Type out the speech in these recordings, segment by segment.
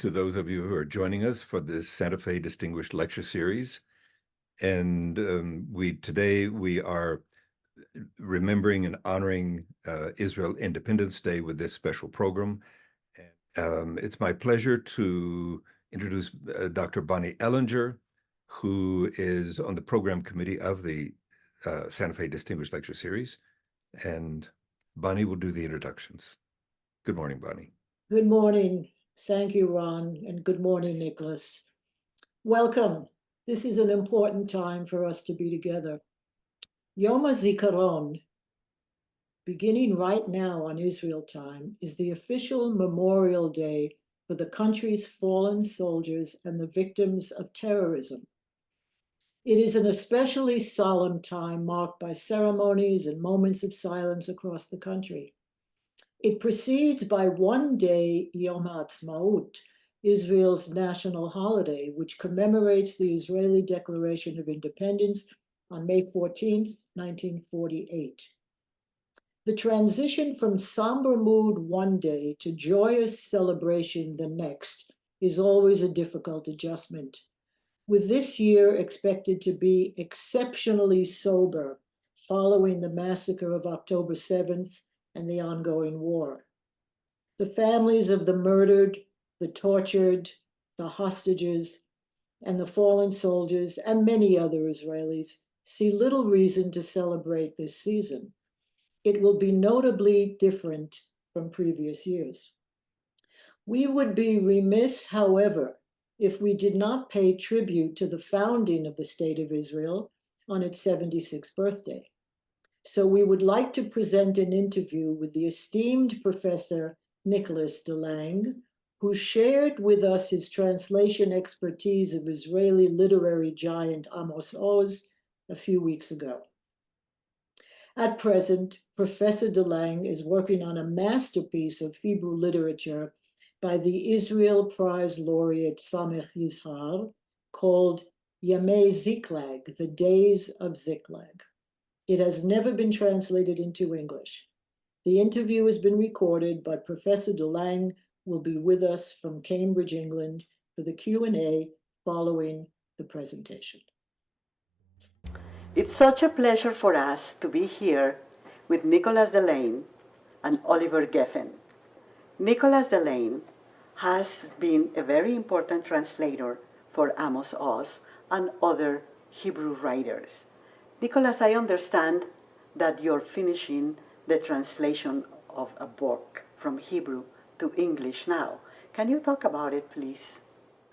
to those of you who are joining us for this Santa Fe Distinguished Lecture Series. And today we are remembering and honoring Israel Independence Day with this special program. It's my pleasure to introduce Dr. Bonnie Ellinger, who is on the program committee of the Santa Fe Distinguished Lecture Series. And Bonnie will do the introductions. Good morning, Bonnie. Good morning. Thank you, Ron, and good morning, Nicholas. Welcome. This is an important time for us to be together. Yom HaZikaron, beginning right now on Israel time, is the official Memorial Day for the country's fallen soldiers and the victims of terrorism. It is an especially solemn time marked by ceremonies and moments of silence across the country. It precedes by one day Yom HaAtzmaut, Israel's national holiday, which commemorates the Israeli Declaration of Independence on May 14th, 1948. The transition from somber mood one day to joyous celebration the next is always a difficult adjustment, with this year expected to be exceptionally sober following the massacre of October 7th and the ongoing war. The families of the murdered, the tortured, the hostages, and the fallen soldiers, and many other Israelis, see little reason to celebrate this season. It will be notably different from previous years. We would be remiss, however, if we did not pay tribute to the founding of the State of Israel on its 76th birthday. So we would like to present an interview with the esteemed Professor Nicholas de Lange, who shared with us his translation expertise of Israeli literary giant Amos Oz a few weeks ago. At present, Professor de Lange is working on a masterpiece of Hebrew literature by the Israel Prize laureate S.Yizhar called Yamei Ziklag, The Days of Ziklag. It has never been translated into English. The interview has been recorded, but Professor de Lange will be with us from Cambridge, England, for the Q&A following the presentation. It's such a pleasure for us to be here with Nicholas de Lange and Oliver Geffen. Nicholas de Lange has been a very important translator for Amos Oz and other Hebrew writers. Nicholas, I understand that you're finishing the translation of a book from Hebrew to English now. Can you talk about it, please?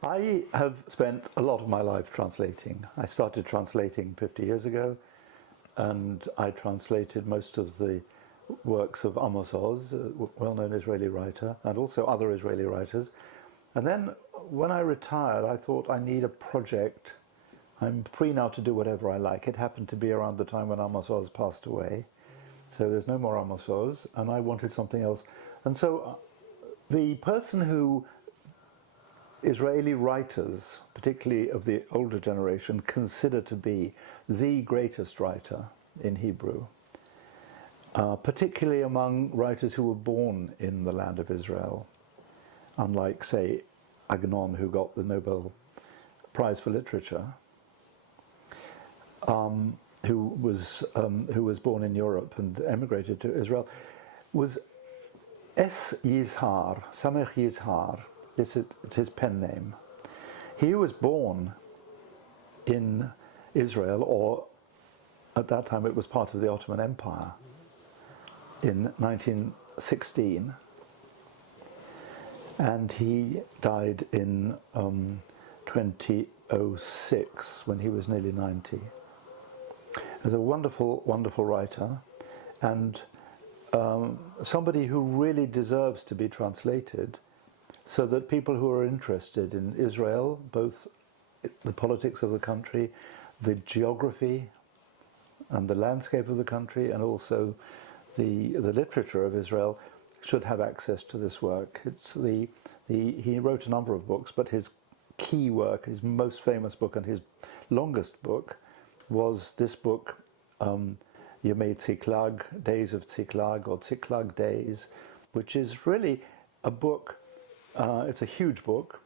I have spent a lot of my life translating. I started translating 50 years ago, and I translated most of the works of Amos Oz, a well-known Israeli writer, and also other Israeli writers. And then when I retired, I thought I need a project. I'm free now to do whatever I like. It happened to be around the time when Amos Oz passed away. So there's no more Amos Oz, and I wanted something else. And so the person who Israeli writers, particularly of the older generation, consider to be the greatest writer in Hebrew, particularly among writers who were born in the land of Israel, unlike, say, Agnon, who got the Nobel Prize for Literature, who was born in Europe and emigrated to Israel, was S.Yizhar, Samech Yizhar. It's his pen name. He was born in Israel, or at that time it was part of the Ottoman Empire, in 1916, and he died in 2006 when he was nearly 90. He was a wonderful, wonderful writer, and somebody who really deserves to be translated, so that people who are interested in Israel, both the politics of the country, the geography and the landscape of the country, and also the literature of Israel, should have access to this work. He wrote a number of books, but his key work, his most famous book and his longest book, was this book, Yemei Ziklag, Days of Ziklag, or Ziklag Days, which is really a book it's a huge book,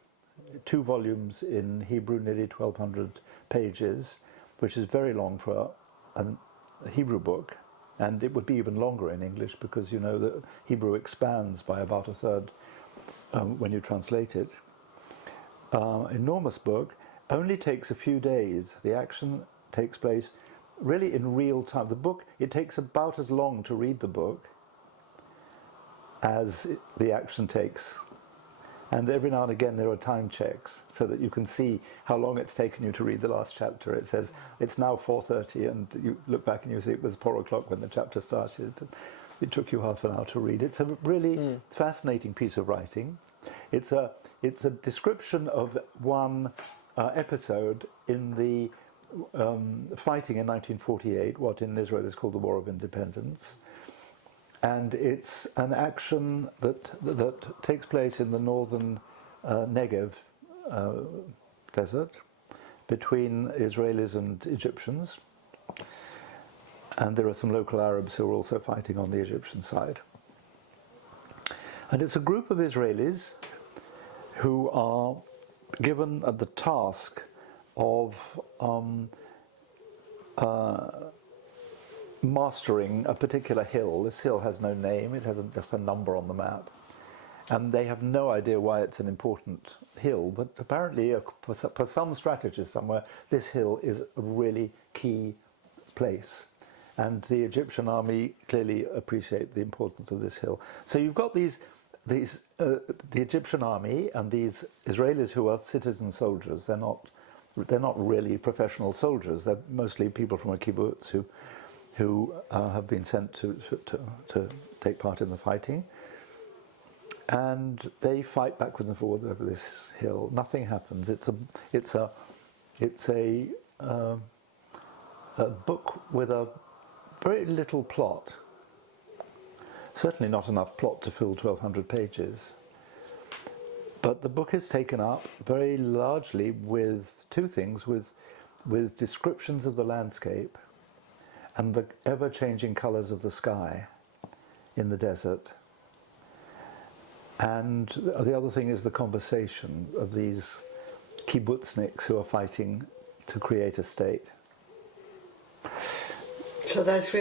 2 volumes in Hebrew, nearly 1,200 pages, which is very long for a Hebrew book, and it would be even longer in English because, you know, the Hebrew expands by about a third when you translate it. Enormous book, only takes a few days. The action takes place really in real time. The book, it takes about as long to read the book as the action takes. And every now and again there are time checks so that you can see how long it's taken you to read the last chapter. It says it's now 4:30 and you look back and you see it was 4 o'clock when the chapter started. It took you half an hour to read. It's a really fascinating piece of writing. It's a description of one episode in the fighting in 1948, what in Israel is called the War of Independence. And it's an action that takes place in the northern Negev desert between Israelis and Egyptians. And there are some local Arabs who are also fighting on the Egyptian side. And it's a group of Israelis who are given the task of mastering a particular hill. This hill has no name, it has just a number on the map. And they have no idea why it's an important hill, but apparently for some strategists somewhere, this hill is a really key place. And the Egyptian army clearly appreciate the importance of this hill. So you've got the Egyptian army and these Israelis who are citizen soldiers. They're not really professional soldiers. They're mostly people from a kibbutz who have been sent to take part in the fighting, and they fight backwards and forwards over this hill. Nothing happens. It's a book with a very little plot. Certainly not enough plot to fill 1,200 pages. But the book is taken up very largely with 2 things: with descriptions of the landscape and the ever-changing colours of the sky in the desert. And the other thing is the conversation of these kibbutzniks who are fighting to create a state. So it's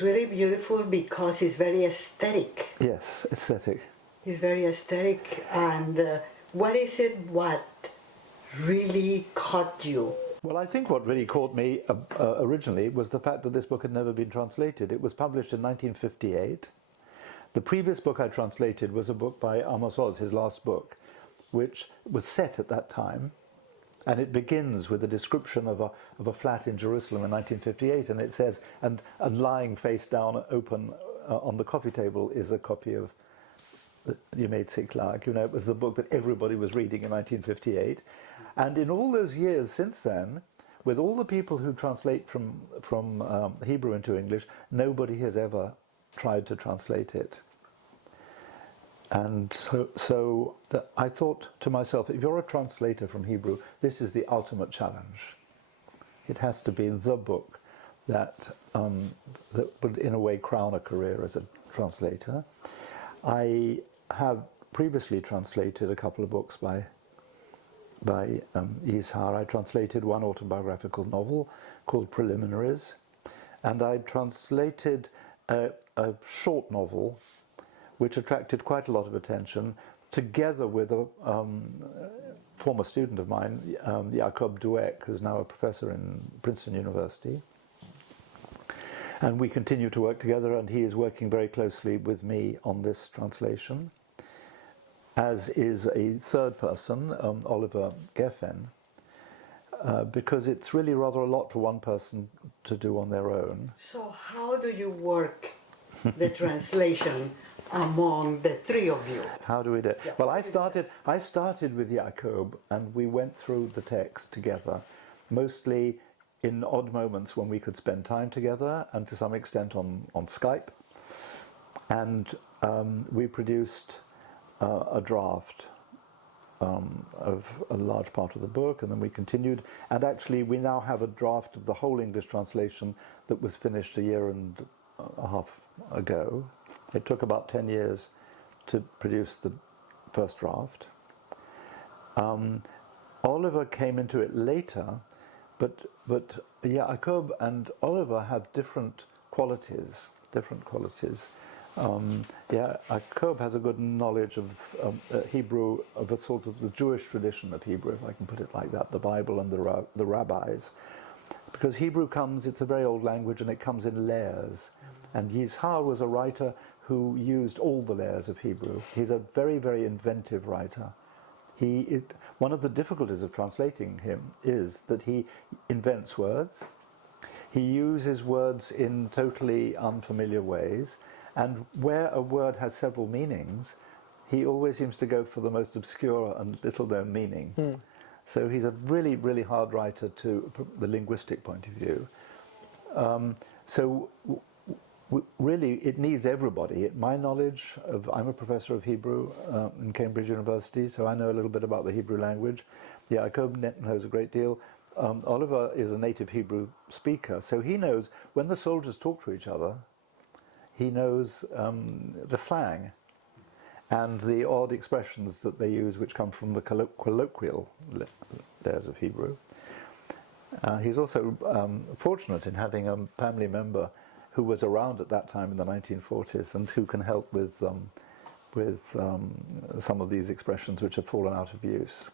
really beautiful because it's very aesthetic. Yes, aesthetic. It's very aesthetic. And what is it what really caught you? Well, I think what really caught me originally was the fact that this book had never been translated. It was published in 1958. The previous book I translated was a book by Amos Oz, his last book, which was set at that time. And it begins with a description of a flat in Jerusalem in 1958, and it says, and lying face down open on the coffee table is a copy of Ziklag. You know, it was the book that everybody was reading in 1958. And in all those years since then, with all the people who translate from Hebrew into English, nobody has ever tried to translate it. And so I thought to myself, if you're a translator from Hebrew, this is the ultimate challenge. It has to be the book that would, in a way, crown a career as a translator. I have previously translated a couple of books by S.Yizhar. I translated one autobiographical novel called Preliminaries, and I translated a short novel which attracted quite a lot of attention, together with a former student of mine, Jacob Dueck, who's now a professor in Princeton University. And we continue to work together, and he is working very closely with me on this translation, as is a third person, Oliver Geffen, because it's really rather a lot for one person to do on their own. So how do you work the translation among the 3 of you? How do we do it? Yeah. Well, I started with Jacob, and we went through the text together, mostly in odd moments when we could spend time together, and to some extent on Skype. And we produced a draft of a large part of the book, and then we continued. And actually, we now have a draft of the whole English translation that was finished a year and a half ago. It took about 10 years to produce the first draft. Oliver came into it later, but Jacob and Oliver have different qualities. Jacob has a good knowledge of Hebrew, of a sort of the Jewish tradition of Hebrew, if I can put it like that, the Bible and the rabbis. Because Hebrew it's a very old language and it comes in layers. And Yizhar was a writer who used all the layers of Hebrew. He's a very, very inventive writer. One of the difficulties of translating him is that he invents words. He uses words in totally unfamiliar ways, and where a word has several meanings, he always seems to go for the most obscure and little-known meaning. So he's a really, really hard writer from the linguistic point of view. Really, it needs everybody. My knowledge I'm a professor of Hebrew in Cambridge University, so I know a little bit about the Hebrew language. Jacob knows a great deal. Oliver is a native Hebrew speaker, so he knows when the soldiers talk to each other, he knows the slang and the odd expressions that they use which come from the colloquial layers of Hebrew. He's also fortunate in having a family member who was around at that time in the 1940s and who can help with some of these expressions which have fallen out of use.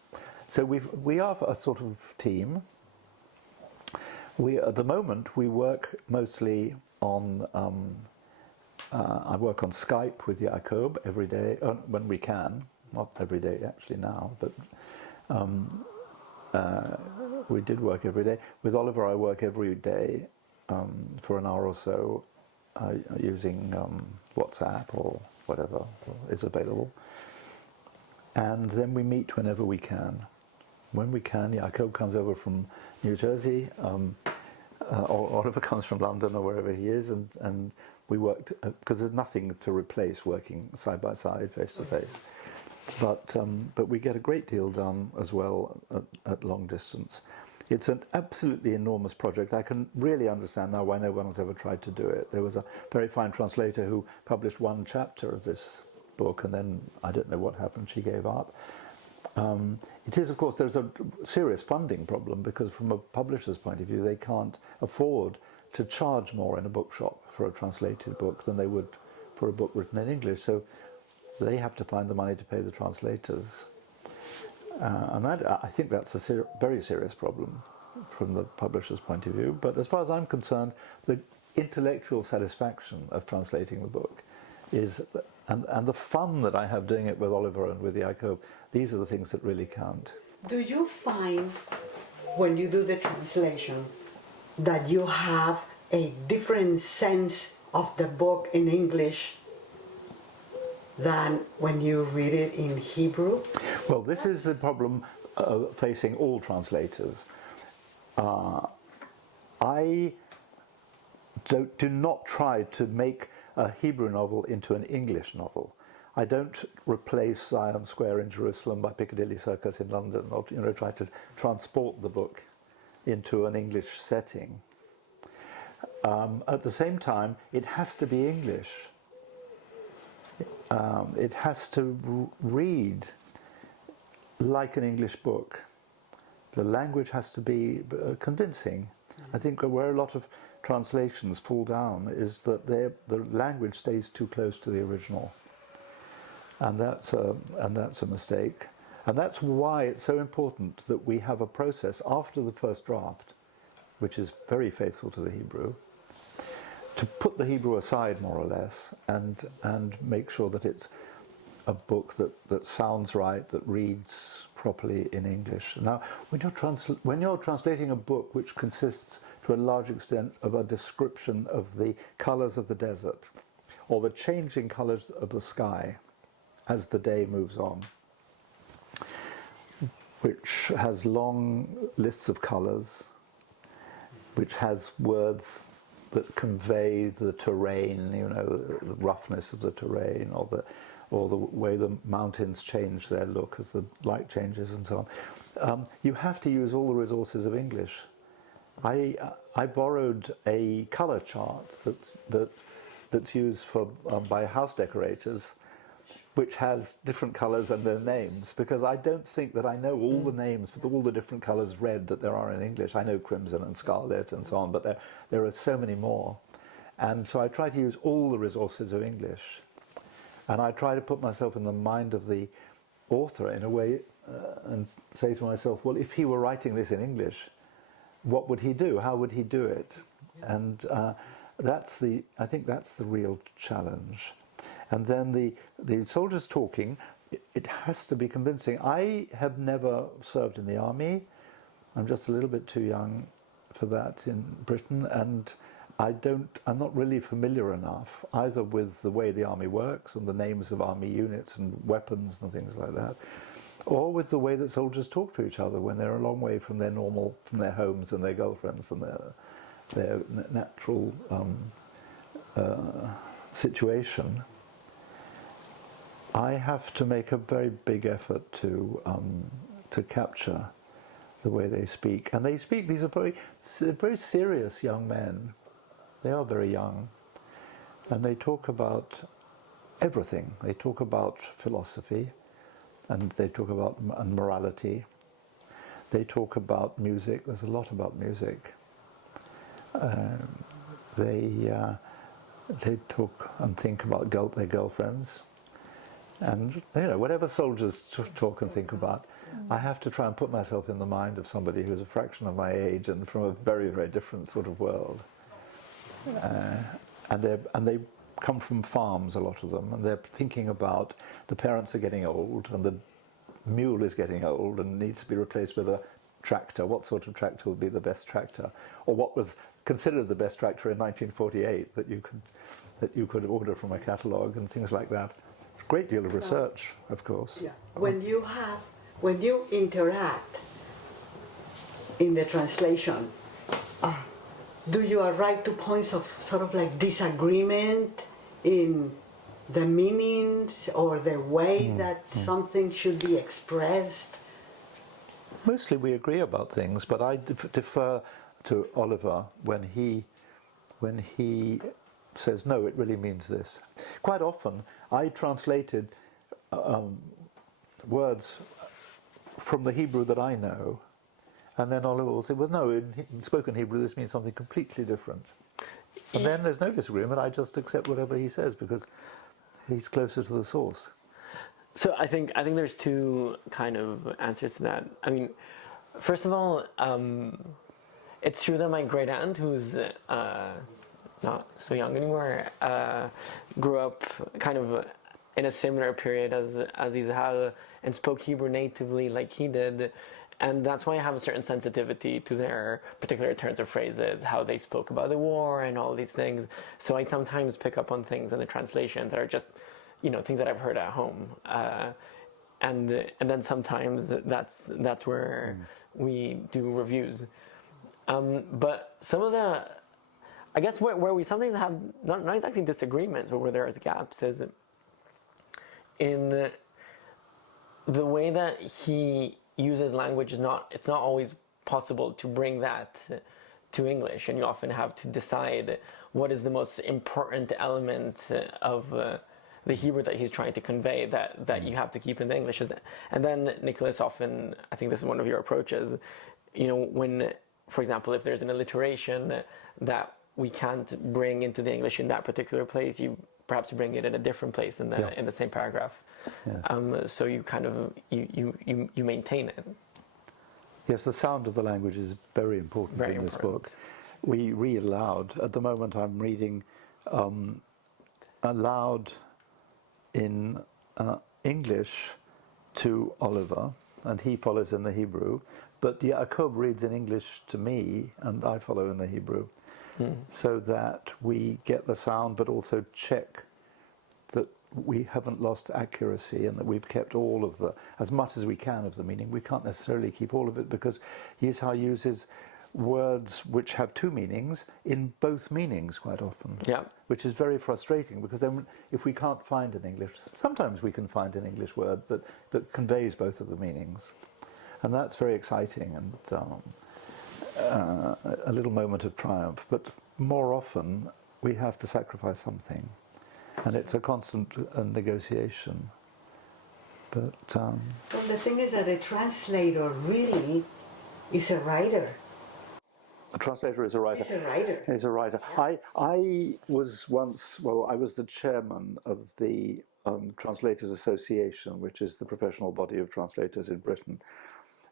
So we are a sort of team. At the moment we work mostly on. I work on Skype with Jacob every day when we can. Not every day actually now, but we did work every day. With Oliver, I work every day for an hour or so using WhatsApp or whatever is available. And then we meet whenever we can. When we can, Jacob comes over from New Jersey, or Oliver comes from London or wherever he is, and we worked, because there's nothing to replace working side by side, face to face. But we get a great deal done as well at long distance. It's an absolutely enormous project. I can really understand now why no one has ever tried to do it. There was a very fine translator who published one chapter of this book, and then I don't know what happened, she gave up. It is, of course, there's a serious funding problem, because from a publisher's point of view, they can't afford to charge more in a bookshop for a translated book than they would for a book written in English. So they have to find the money to pay the translators. And I think that's a very serious problem from the publisher's point of view. But as far as I'm concerned, the intellectual satisfaction of translating the book is, and the fun that I have doing it with Oliver and with Jacob, these are the things that really count. Do you find, when you do the translation, that you have a different sense of the book in English than when you read it in Hebrew? Well, this is the problem facing all translators. I do not try to make a Hebrew novel into an English novel. I don't replace Zion Square in Jerusalem by Piccadilly Circus in London, or try to transport the book into an English setting. At the same time, it has to be English. It has to read like an English book. The language has to be convincing. I think where a lot of translations fall down is that the language stays too close to the original, and that's a mistake. And that's why it's so important that we have a process after the first draft, which is very faithful to the Hebrew, to put the Hebrew aside more or less and make sure that it's a book that sounds right, that reads properly in English. Now, when you're translating a book which consists to a large extent of a description of the colours of the desert or the changing colours of the sky as the day moves on, which has long lists of colours, which has words that convey the terrain, the roughness of the terrain, or the way the mountains change their look as the light changes and so on. You have to use all the resources of English. I borrowed a colour chart that's used by house decorators, which has different colours and their names, because I don't think that I know all the names for all the different colours red that there are in English. I know crimson and scarlet and so on, but there are so many more. And so I try to use all the resources of English. And I try to put myself in the mind of the author in a way and say to myself, well, if he were writing this in English, what would he do? How would he do it? And I think that's the real challenge. And then the soldiers talking, it has to be convincing. I have never served in the army. I'm just a little bit too young for that in Britain, and I'm not really familiar enough either with the way the army works and the names of army units and weapons and things like that, or with the way that soldiers talk to each other when they're a long way from their homes and their girlfriends and their natural situation. I have to make a very big effort to capture the way they speak, and they speak. These are very serious young men. They are very young, and they talk about everything. They talk about philosophy, and they talk about morality. They talk about music. There's a lot about music. They talk and think about their girlfriends. And whatever soldiers talk and think about, I have to try and put myself in the mind of somebody who's a fraction of my age and from a very, very different sort of world. And they come from farms, a lot of them, and they're thinking about the parents are getting old and the mule is getting old and needs to be replaced with a tractor. What sort of tractor would be the best tractor? Or what was considered the best tractor in 1948 that you could order from a catalogue and things like that. Great deal of research, of course. Yeah. When you interact in the translation, do you arrive to points of sort of like disagreement in the meanings or the way that something should be expressed? Mostly we agree about things, but I defer to Oliver when he says, no, it really means this. Quite often I translated words from the Hebrew that I know, and then Oliver will say, well, no, in spoken Hebrew this means something completely different. And then there's no disagreement. I just accept whatever he says because he's closer to the source. So I think there's two kind of answers to that. I mean, first of all, it's true that my great aunt, who's not so young anymore, grew up kind of in a similar period as Yizhar and spoke Hebrew natively like he did. And that's why I have a certain sensitivity to their particular turns of phrases, how they spoke about the war and all these things. So I sometimes pick up on things in the translation that are just, things that I've heard at home. And then sometimes that's where we do reviews. But some of the, I guess where we sometimes have not exactly disagreements, but where there is gaps is in the way that he uses language. It's not always possible to bring that to English, and you often have to decide what is the most important element of the Hebrew that he's trying to convey that you have to keep in the English. And then Nicholas often, I think this is one of your approaches, when, for example, if there's an alliteration that we can't bring into the English in that particular place, you perhaps bring it in a different place in the same paragraph. Yeah. So you kind of you maintain it. Yes, the sound of the language is very important in this book. We read aloud. At the moment I'm reading aloud in English to Oliver, and he follows in the Hebrew, but Yaakov reads in English to me, and I follow in the Hebrew, so that we get the sound, but also check that we haven't lost accuracy and that we've kept all of as much as we can of the meaning. We can't necessarily keep all of it because Yizhar uses words which have two meanings in both meanings quite often, which is very frustrating because then if we can't find an English, sometimes we can find an English word that conveys both of the meanings. And that's very exciting and a little moment of triumph. But more often we have to sacrifice something. And it's a constant negotiation. But Well, the thing is that a translator really is a writer. a translator is a writer. He's a writer. He's a writer. Yeah. I was once, well, I was the chairman of the Translators Association, which is the professional body of translators in Britain.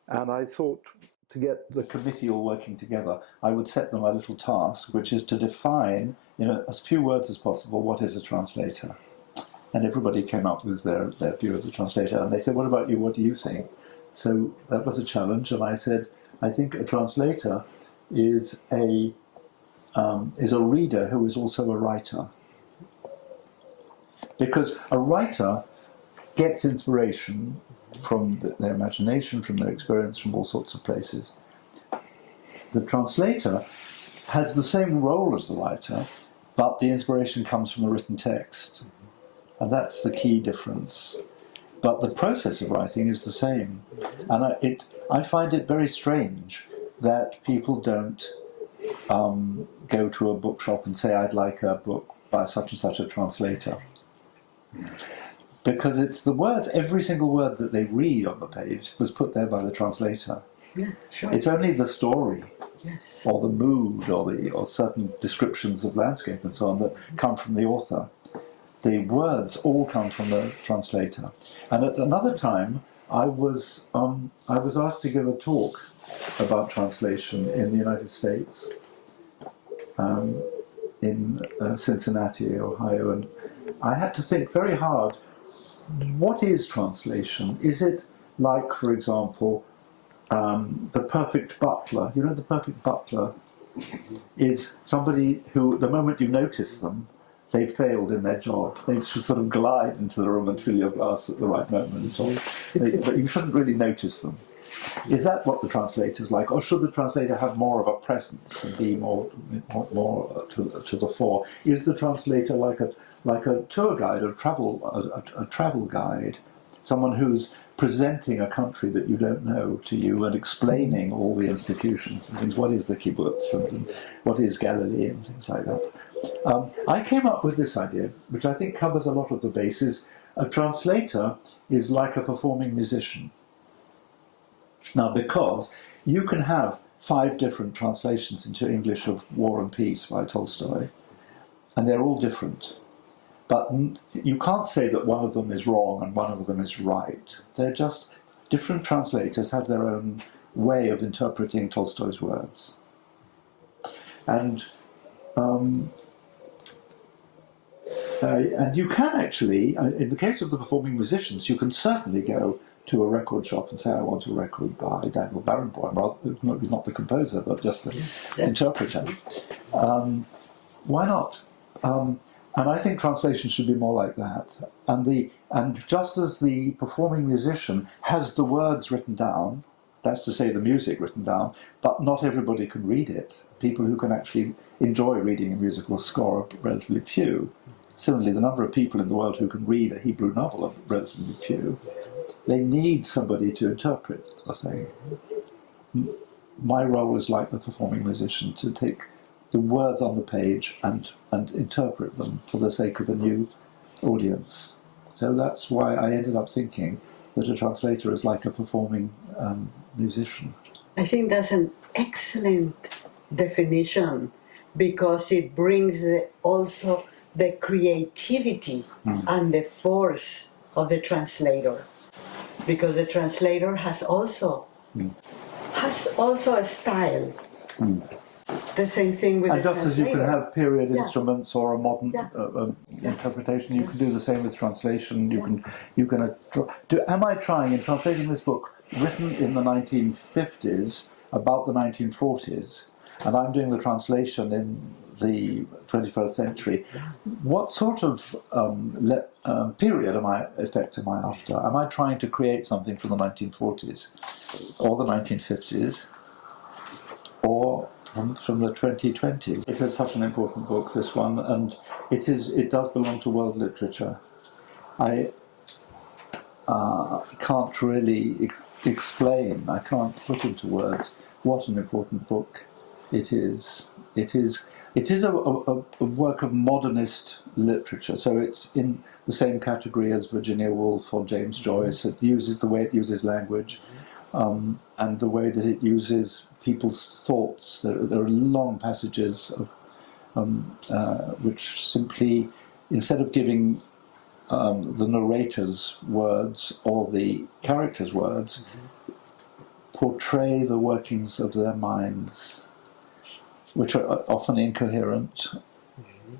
And I thought, to get the committee all working together, I would set them a little task, which is to define, in as few words as possible, what is a translator. And everybody came up with their view of the translator. And they said, what about you? What do you think? So that was a challenge. And I said, I think a translator is a reader who is also a writer. Because a writer gets inspiration from their imagination, from their experience, from all sorts of places. The translator has the same role as the writer, but the inspiration comes from the written text. And that's the key difference. But the process of writing is the same. And I find it very strange that people don't go to a bookshop and say, I'd like a book by such and such a translator. Because it's the words, every single word that they read on the page was put there by the translator. Yeah, sure. It's only the story, Yes. or the mood, or certain descriptions of landscape and so on that come from the author. The words all come from the translator. And at another time, I was asked to give a talk about translation in the United States, in Cincinnati, Ohio, and I had to think very hard. What is translation? Is it like, for example, the perfect butler? You know, the perfect butler is somebody who, the moment you notice them, they failed in their job. They should sort of glide into the room and fill your glass at the right moment. But you shouldn't really notice them. Is that what the translator's like? Or should the translator have more of a presence and be more to the fore? Is the translator like a tour guide, a travel guide, someone who's presenting a country that you don't know to you and explaining all the institutions and things? What is the kibbutz and what is Galilee and things like that? I came up with this idea, which I think covers a lot of the bases. A translator is like a performing musician. Now, because you can have 5 different translations into English of War and Peace by Tolstoy, and they're all different. But you can't say that one of them is wrong and one of them is right. They're just different translators have their own way of interpreting Tolstoy's words. And you can actually, in the case of the performing musicians, you can certainly go to a record shop and say, I want a record by Daniel Barenboim, not the composer, but just the interpreter. Why not? And I think translation should be more like that. And just as the performing musician has the words written down, that's to say the music written down, but not everybody can read it. People who can actually enjoy reading a musical score are relatively few. Similarly, the number of people in the world who can read a Hebrew novel are relatively few. They need somebody to interpret the thing. My role is like the performing musician, to take the words on the page and interpret them for the sake of a new audience. So that's why I ended up thinking that a translator is like a performing musician. I think that's an excellent definition, because it brings also the creativity and the force of the translator, because the translator has also a style. The same thing with and the just as you can have period Yeah. instruments or a modern interpretation, you can do the same with translation. You can am I trying in translating this book written in the 1950s about the 1940s, and I'm doing the translation in the 21st century? What sort of period am I after? Am I trying to create something from the 1940s or the 1950s, or from the 2020s? It is such an important book, this one, and it does belong to world literature. I can't really explain, I can't put into words what an important book it is. It it is a work of modernist literature, so it's in the same category as Virginia Woolf or James Joyce. It uses the way it uses language, and the way that it uses people's thoughts. There are long passages of, which simply, instead of giving the narrator's words or the character's words, portray the workings of their minds, which are often incoherent,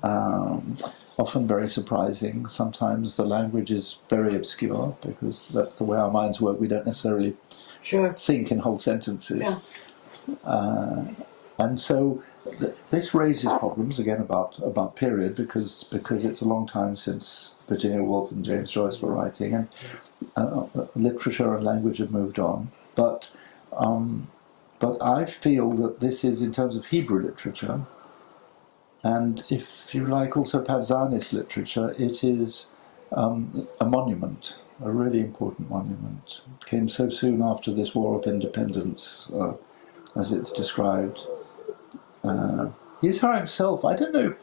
often very surprising. Sometimes the language is very obscure, because that's the way our minds work. We don't necessarily think in whole sentences. Yeah. And so this raises problems, again, about period, because it's a long time since Virginia Woolf and James Joyce were writing, and literature and language have moved on. But I feel that this is, in terms of Hebrew literature, and if you like, also perhaps Zionist literature, it is a monument, a really important monument. It came so soon after this War of Independence, as it's described. Yizhar himself, I don't know,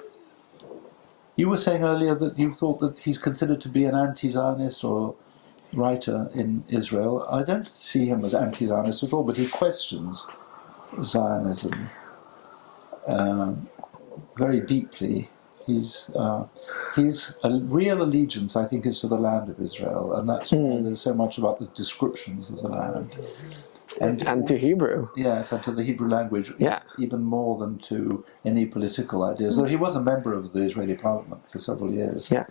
you were saying earlier that you thought that he's considered to be an anti-Zionist or writer in Israel. I don't see him as anti-Zionist at all, but he questions Zionism very deeply. His real allegiance, I think, is to the land of Israel, and that's why there's so much about the descriptions of the land. And to Hebrew. Yes, and to the Hebrew language, even more than to any political ideas. Though he was a member of the Israeli parliament for several years. Yeah.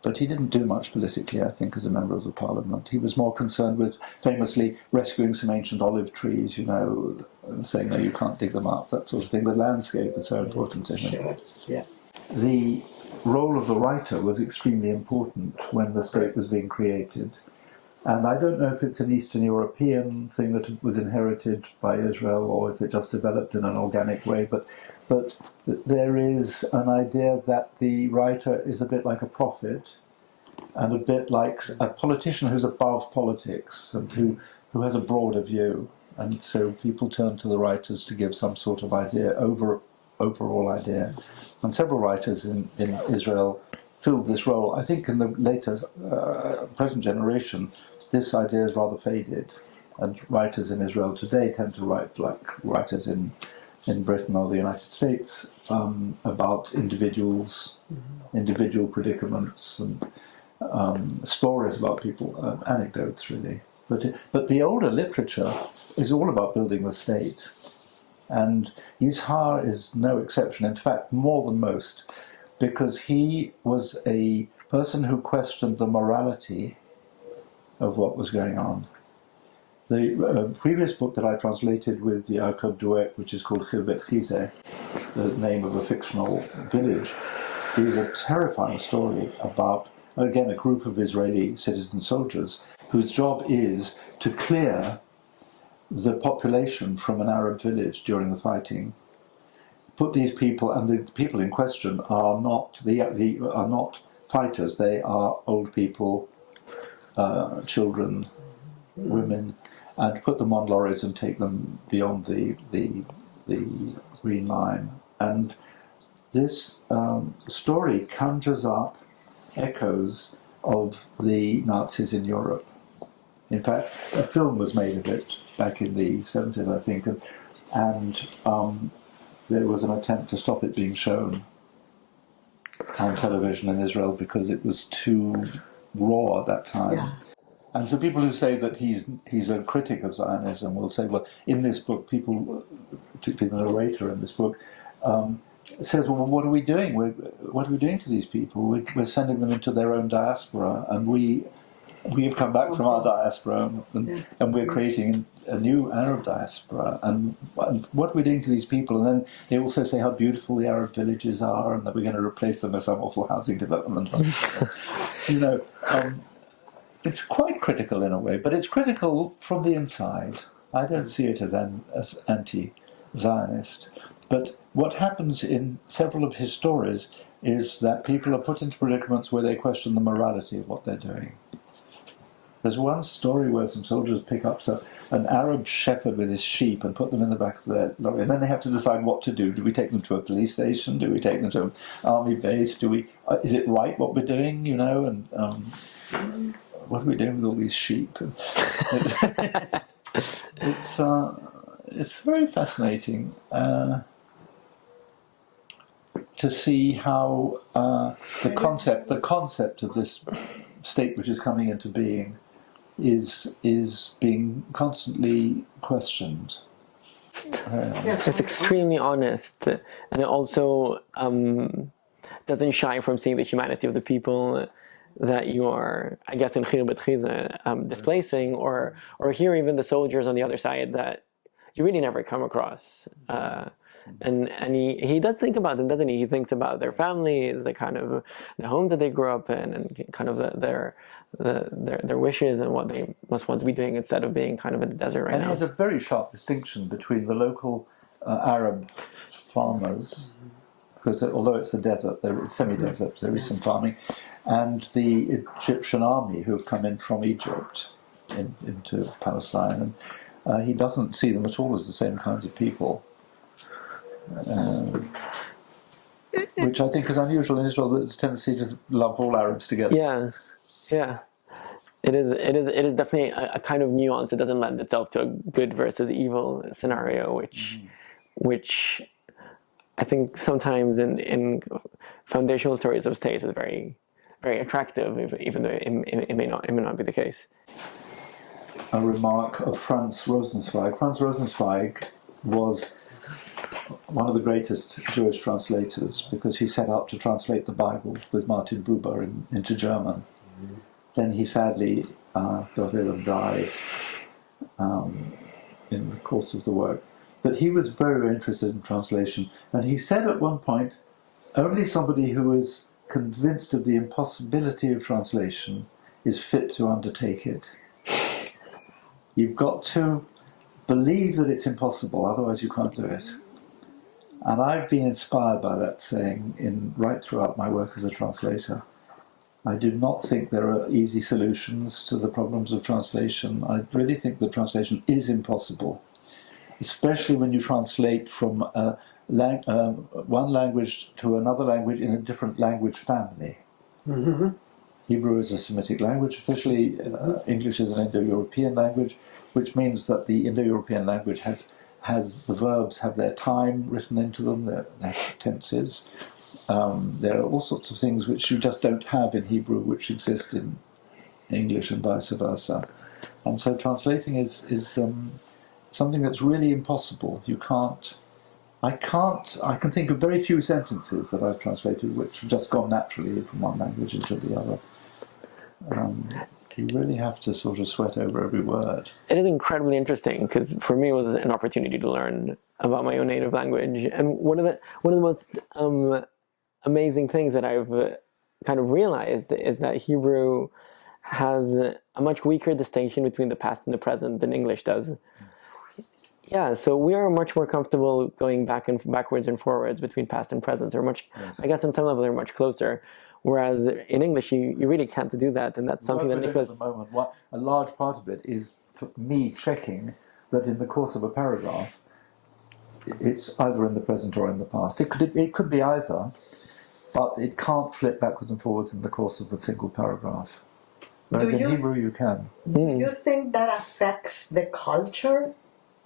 But he didn't do much politically, I think, as a member of the parliament. He was more concerned with, famously, rescuing some ancient olive trees, you know, and saying, no, you can't dig them up, that sort of thing. The landscape is so important to him. Sure. Yeah. The role of the writer was extremely important when the state was being created. And I don't know if it's an Eastern European thing that was inherited by Israel, or if it just developed in an organic way, but there is an idea that the writer is a bit like a prophet, and a bit like a politician who's above politics, and who has a broader view. And so people turn to the writers to give some sort of idea, overall idea. And several writers in Israel filled this role. I think in the later, present generation, this idea is rather faded, and writers in Israel today tend to write like writers in Britain or the United States, about individuals, individual predicaments, and stories about people, anecdotes really. But the older literature is all about building the state, and Yizhar is no exception. In fact, more than most, because he was a person who questioned the morality of what was going on. The previous book that I translated with Yaakov Duek, which is called Chilvet Chizeh, the name of a fictional village, is a terrifying story about, again, a group of Israeli citizen soldiers whose job is to clear the population from an Arab village during the fighting. Put these people, and the people in question are not are not fighters. They are old people, children, women, and put them on lorries and take them beyond the Green Line. And this story conjures up echoes of the Nazis in Europe. In fact, a film was made of it back in the 70s, I think, and there was an attempt to stop it being shown on television in Israel because it was too raw at that time. Yeah. And for people who say that he's a critic of Zionism, will say, well, in this book, particularly the narrator in this book, says, well, what are we doing? What are we doing to these people? We're sending them into their own diaspora, and we have come back from our diaspora, and we're creating a new Arab diaspora. And what are we doing to these people? And then they also say how beautiful the Arab villages are, and that we're going to replace them with some awful housing development. You know, it's quite critical in a way, but it's critical from the inside. I don't see it as anti-Zionist. But what happens in several of his stories is that people are put into predicaments where they question the morality of what they're doing. There's one story where some soldiers pick up an Arab shepherd with his sheep and put them in the back of their lorry, and then they have to decide what to do. Do we take them to a police station? Do we take them to an army base? Is it right what we're doing? You know, and what are we doing with all these sheep? It's very fascinating to see how the concept of this state which is coming into being is being constantly questioned. It's extremely honest, and it also doesn't shy from seeing the humanity of the people that you are, I guess, in Khir B'Tchiza, displacing, or here even the soldiers on the other side that you really never come across. And he does think about them, doesn't he? He thinks about their families, the kind of the homes that they grew up in, and kind of their wishes and what they must want to be doing instead of being kind of in the desert right now. And there's a very sharp distinction between the local Arab farmers, because although it's the desert, it's semi-desert, there is some farming, and the Egyptian army who have come in from Egypt into Palestine, and he doesn't see them at all as the same kinds of people. Which I think is unusual in Israel. There's a tendency to lump all Arabs together. Yeah. It is definitely a kind of nuance. It doesn't lend itself to a good versus evil scenario, which I think sometimes in foundational stories of states is very, very attractive, even though it may not be the case. A remark of Franz Rosenzweig. Franz Rosenzweig was one of the greatest Jewish translators, because he set out to translate the Bible with Martin Buber into German. Then he sadly got ill and died in the course of the work. But he was very, very interested in translation, and he said at one point, only somebody who is convinced of the impossibility of translation is fit to undertake it. You've got to believe that it's impossible, otherwise you can't do it. And I've been inspired by that saying right throughout my work as a translator. I do not think there are easy solutions to the problems of translation. I really think that translation is impossible, especially when you translate from one language to another language in a different language family. Mm-hmm. Hebrew is a Semitic language officially. English is an Indo-European language, which means that the Indo-European language has the verbs have their time written into them, their tenses. There are all sorts of things which you just don't have in Hebrew, which exist in English and vice versa. And so translating is something that's really impossible. I can think of very few sentences that I've translated which have just gone naturally from one language into the other. You really have to sort of sweat over every word. It is incredibly interesting, because for me it was an opportunity to learn about my own native language. And one of the most amazing things that I've kind of realized is that Hebrew has a much weaker distinction between the past and the present than English does. Yeah, so we are much more comfortable going backwards and forwards between past and present. I guess on some level they're much closer. Whereas in English, you really can't do that, and that's something that Nicholas... At the moment, a large part of it is for me checking that in the course of a paragraph, it's either in the present or in the past. It could be either, but it can't flip backwards and forwards in the course of a single paragraph. Whereas in Hebrew, you can. Do you think that affects the culture?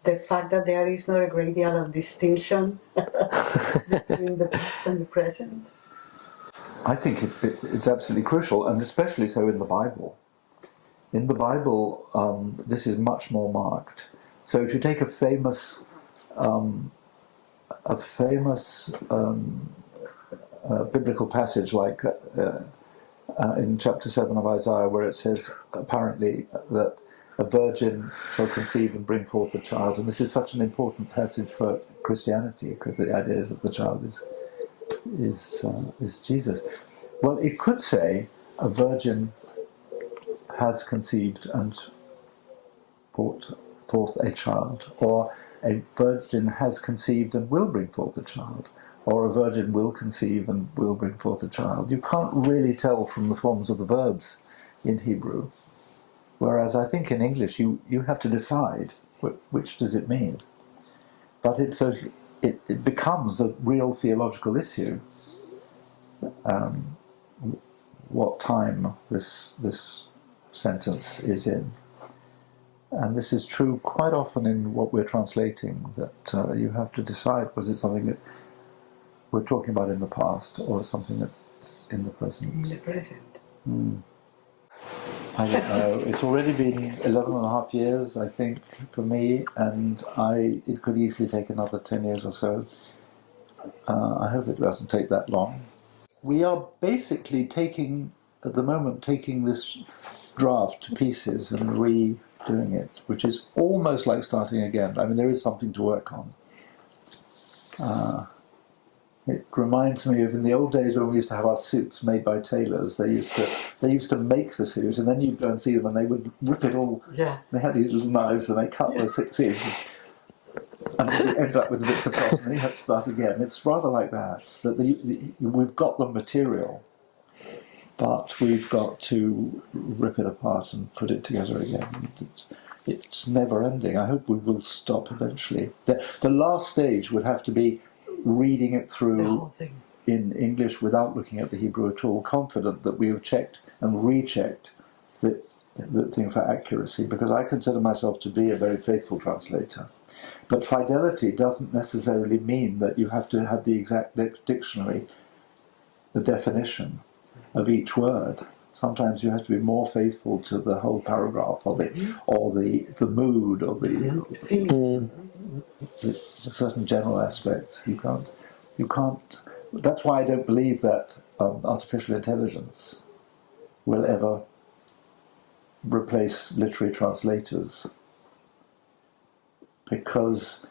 The fact that there is not a great deal of distinction between the past and the present? I think it's absolutely crucial, and especially so in the Bible. In the Bible, this is much more marked. So if you take a famous biblical passage like in chapter 7 of Isaiah, where it says apparently that a virgin shall conceive and bring forth a child, and this is such an important passage for Christianity, because the idea is that the child is Jesus. Well, it could say a virgin has conceived and brought forth a child, or a virgin has conceived and will bring forth a child, or a virgin will conceive and will bring forth a child. You can't really tell from the forms of the verbs in Hebrew Whereas I think in English you have to decide which does it mean. But it becomes a real theological issue. What time this sentence is in. And this is true quite often in what we're translating, that you have to decide, was it something that we're talking about in the past or something that's in the present? In the present. I don't know. It's already been 11 and a half years, I think, for me, and it could easily take another 10 years or so. I hope it doesn't take that long. We are basically at the moment, taking this draft to pieces and redoing it, which is almost like starting again. I mean, there is something to work on. It reminds me of in the old days when we used to have our suits made by tailors. They used to make the suit, and then you'd go and see them, and they would rip it all. Yeah. They had these little knives, and they cut the suits, and you end up with bits of cotton, and you have to start again. It's rather like that. We've got the material, but we've got to rip it apart and put it together again. It's never ending. I hope we will stop eventually. The last stage would have to be reading it through in English without looking at the Hebrew at all, confident that we have checked and rechecked the thing for accuracy, because I consider myself to be a very faithful translator. But fidelity doesn't necessarily mean that you have to have the exact dictionary, the definition of each word. Sometimes you have to be more faithful to the whole paragraph, or the mood, or the certain general aspects. You can't. That's why I don't believe that artificial intelligence will ever replace literary translators, because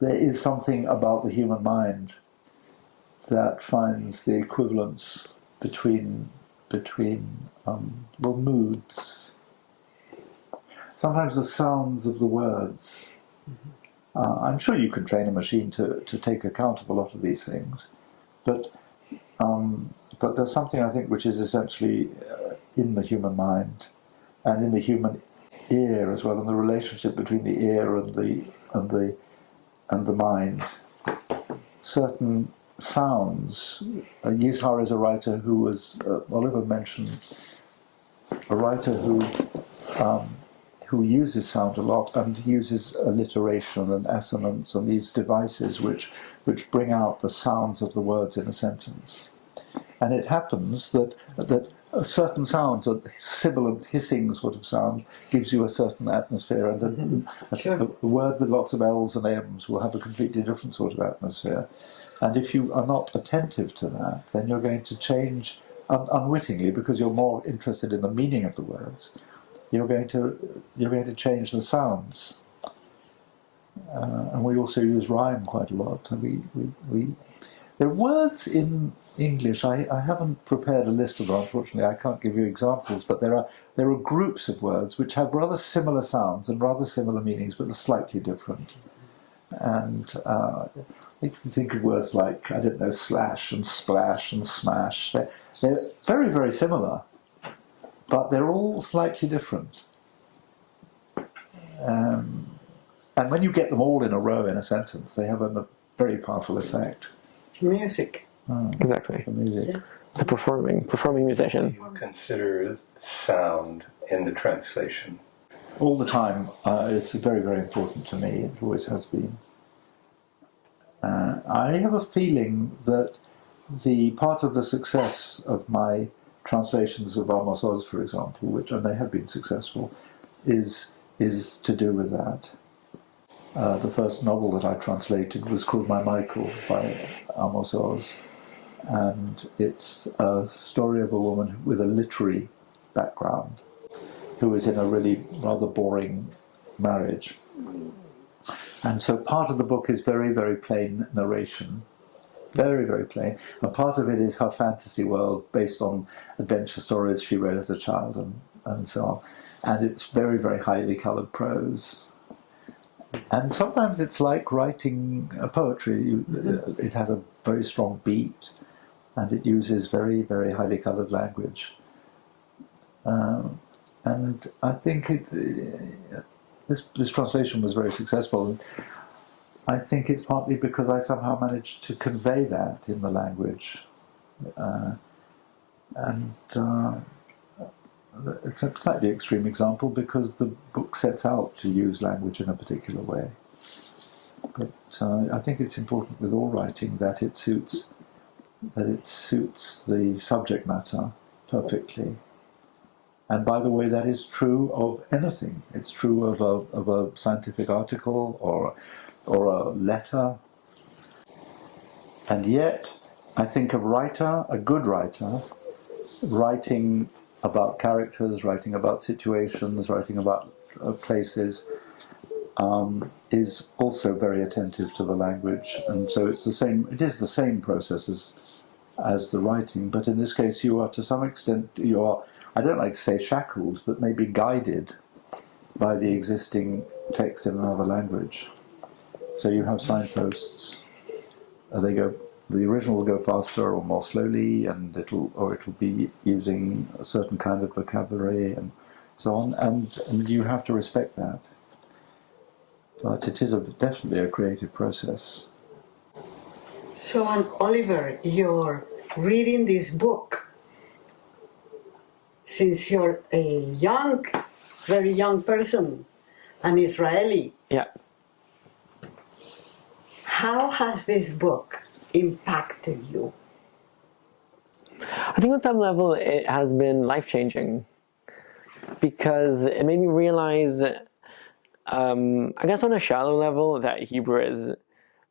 there is something about the human mind that finds the equivalence between moods. Sometimes the sounds of the words. I'm sure you can train a machine to take account of a lot of these things, but there's something, I think, which is essentially in the human mind and in the human ear as well, and the relationship between the ear and the mind. Certain sounds. S.Yizhar is a writer who was, Oliver mentioned, a writer who uses sound a lot and uses alliteration and assonance and these devices which bring out the sounds of the words in a sentence. And it happens that certain sounds, a sibilant, hissing sort of sound, gives you a certain atmosphere, and a word with lots of L's and M's will have a completely different sort of atmosphere. And if you are not attentive to that, then you're going to change unwittingly, because you're more interested in the meaning of the words. You're going to change the sounds. And we also use rhyme quite a lot. There are words in English. I haven't prepared a list of them, unfortunately. I can't give you examples, but there are groups of words which have rather similar sounds and rather similar meanings, but are slightly different. And you can think of words like, I don't know, slash and splash and smash. They're very, very similar, but they're all slightly different. And when you get them all in a row in a sentence, they have a very powerful effect. Music. Exactly. Music. Yes. A performing musician. You consider sound in the translation? All the time. It's very, very important to me. It always has been. I have a feeling that the part of the success of my translations of Amos Oz, for example, and they have been successful, is to do with that. The first novel that I translated was called My Michael by Amos Oz, and it's a story of a woman with a literary background who is in a really rather boring marriage. And so part of the book is very, very plain narration, very, very plain, and part of it is her fantasy world based on adventure stories she read as a child and so on. And it's very, very highly coloured prose. And sometimes it's like writing a poetry. It has a very strong beat, and it uses very, very highly coloured language. and I think this translation was very successful. I think it's partly because I somehow managed to convey that in the language, and it's a slightly extreme example because the book sets out to use language in a particular way. But I think it's important with all writing that it suits the subject matter perfectly. And by the way, that is true of anything. It's true of a scientific article or a letter. And yet, I think a good writer, writing about characters, writing about situations, writing about places, is also very attentive to the language. And so it is the same process as the writing, but in this case you are to some extent, I don't like to say shackled, but maybe guided by the existing text in another language. So you have signposts, the original will go faster or more slowly, and it'll be using a certain kind of vocabulary and so on, and you have to respect that. But it is definitely a creative process. So, Oliver, you're reading this book since you're a very young person, an Israeli. Yeah. How has this book impacted you? I think on some level it has been life-changing because it made me realize, I guess on a shallow level, that Hebrew is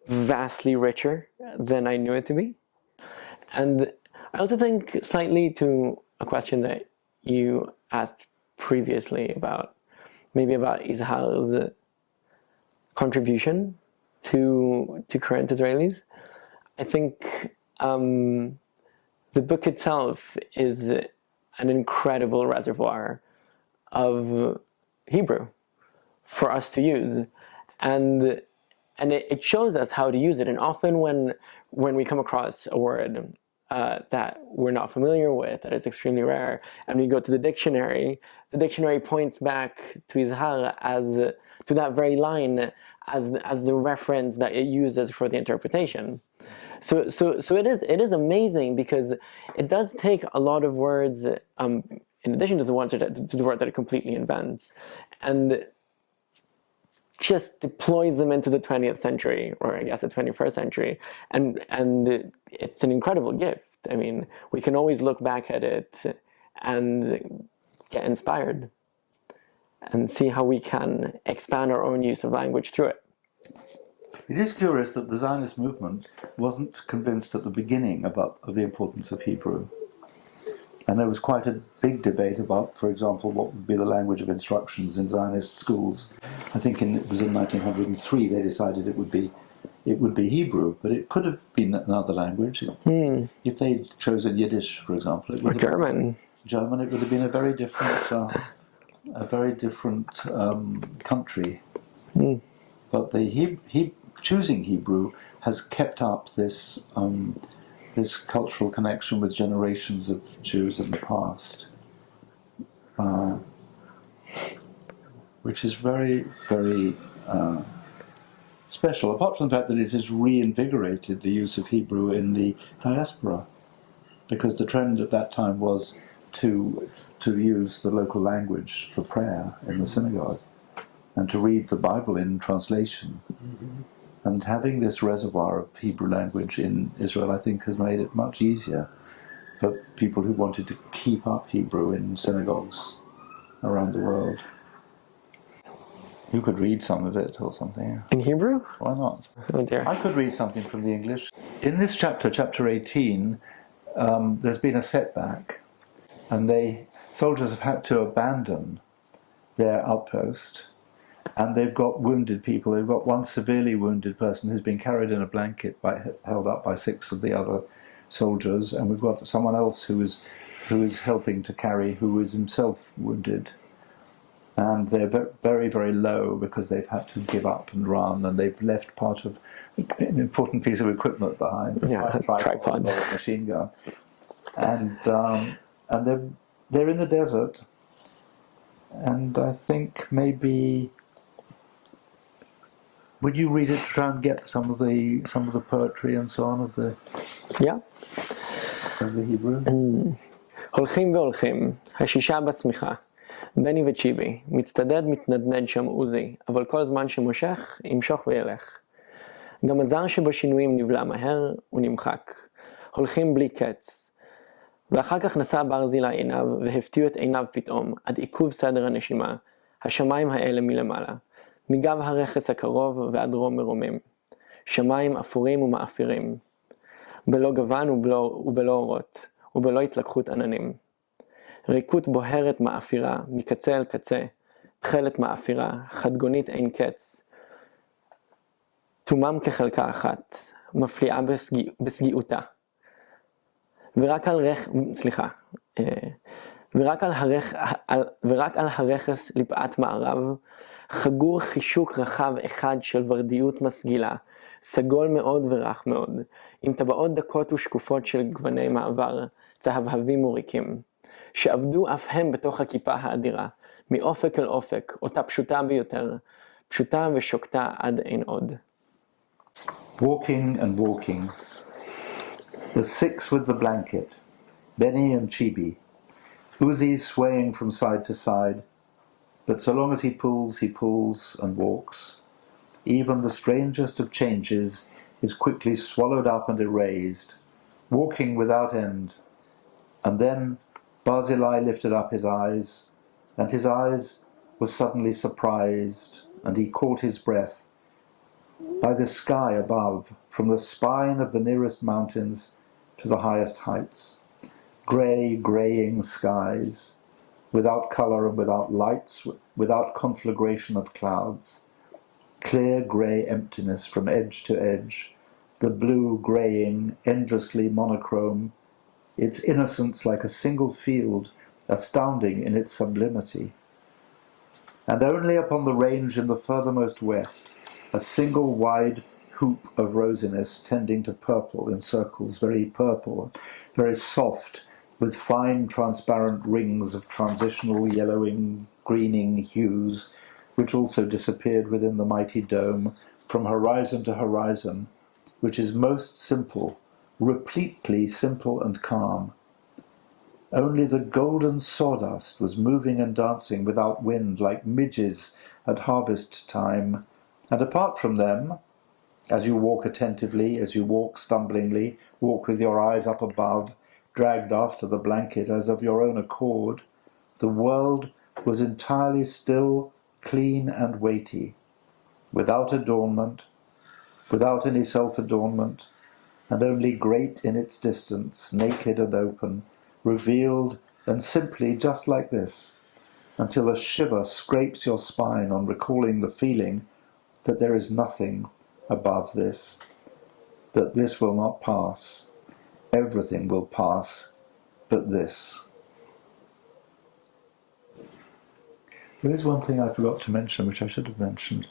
vastly richer than I knew it to be. And I also think slightly to a question that you asked previously about S.Yizhar's contribution to current Israelis. I think the book itself is an incredible reservoir of Hebrew for us to use, and it shows us how to use it. And often when we come across a word that we're not familiar with, that is extremely rare, and we go to the dictionary points back to S.Yizhar to that very line as the reference that it uses for the interpretation. So it is amazing because it does take a lot of words, in addition to the word that it completely invents, and just deploys them into the 20th century, or I guess the 21st century, and it's an incredible gift. I mean, we can always look back at it and get inspired and see how we can expand our own use of language through it. It is curious that the Zionist movement wasn't convinced at the beginning of the importance of Hebrew. And there was quite a big debate about, for example, what would be the language of instructions in Zionist schools. I think it was in 1903 they decided it would be Hebrew, but it could have been another language. If they'd chosen Yiddish, for example, it would have German. German, it would have been a very different country. But choosing Hebrew has kept up this cultural connection with generations of Jews in the past, which is very, very special, apart from the fact that it has reinvigorated the use of Hebrew in the diaspora, because the trend at that time was to use the local language for prayer in the synagogue and to read the Bible in translation. And having this reservoir of Hebrew language in Israel, I think, has made it much easier for people who wanted to keep up Hebrew in synagogues around the world. You could read some of it or something. In Hebrew? Why not? Oh dear. I could read something from the English. In this chapter 18, there's been a setback, and soldiers have had to abandon their outpost. And they've got wounded people. They've got one severely wounded person who's been carried in a blanket, held up by 6 of the other soldiers. And we've got someone else who is helping to carry, who is himself wounded. And they're very, very low because they've had to give up and run, and they've left part of an important piece of equipment behind. Yeah, tripod. A machine gun. And they're in the desert. And I think maybe, would you read it to try and get some of the poetry and so on of the Hebrew? הולכים והולכים, השישה בשמיכה, בני וצ'יבי, מצטדד מתנדנד שם עוזי, אבל כל זמן שמושך, ימשוך וילך. גם הזר שבשינויים נבלע מהר, הוא נמחק. הולכים בלי קץ. ואחר כך נשא ברזילה עיניו, והפתיעו את עיניו פתאום, עד עיכוב סדר הנשימה, השמיים האלה מלמעלה, מגב הרכס הקרוב ועד רום מרומים. שמיים אפורים ומאפירים. בלא גוון ובלא אורות, ובלא התלקחות עננים. ריקות בוהרת מאפירה, מקצה אל קצה, תכלת מאפירה, חדגונית אין קץ, תומם כחלקה אחת, מפליאה בסגיעותה. ורק על הרכס לפעת מערב, חגור חישוק רחב אחד של ורדיות מסגילה, סגול מאוד ורך מאוד, עם טבעות דקות ושקופות של גווני מעבר, צהבהבים וריקים, שעבדו אף הם בתוך הכיפה האדירה, מאופק אל אופק, אותה פשוטה ביותר, פשוטה ושוקטה עד אין עוד. Walking and walking. The six with the blanket, Benny and Chibi, Uzi swaying from side to side, but so long as he pulls and walks. Even the strangest of changes is quickly swallowed up and erased, walking without end. And then Barzillai lifted up his eyes, and his eyes were suddenly surprised, and he caught his breath. By the sky above, from the spine of the nearest mountains to the highest heights, greying skies, without colour and without lights, without conflagration of clouds, clear grey emptiness from edge to edge, the blue greying, endlessly monochrome, its innocence like a single field, astounding in its sublimity. And only upon the range in the furthermost west, a single wide hoop of rosiness tending to purple in circles, very purple, very soft, with fine transparent rings of transitional yellowing, greening hues, which also disappeared within the mighty dome from horizon to horizon, which is most simple, repletely simple and calm. Only the golden sawdust was moving and dancing without wind, like midges at harvest time, and apart from them, as you walk attentively, as you walk stumblingly, walk with your eyes up above, dragged after the blanket as of your own accord, the world was entirely still, clean and weighty, without adornment, without any self-adornment, and only great in its distance, naked and open, revealed and simply just like this, until a shiver scrapes your spine on recalling the feeling that there is nothing above this, that this will not pass. Everything will pass, but this. There is one thing I forgot to mention, which I should have mentioned.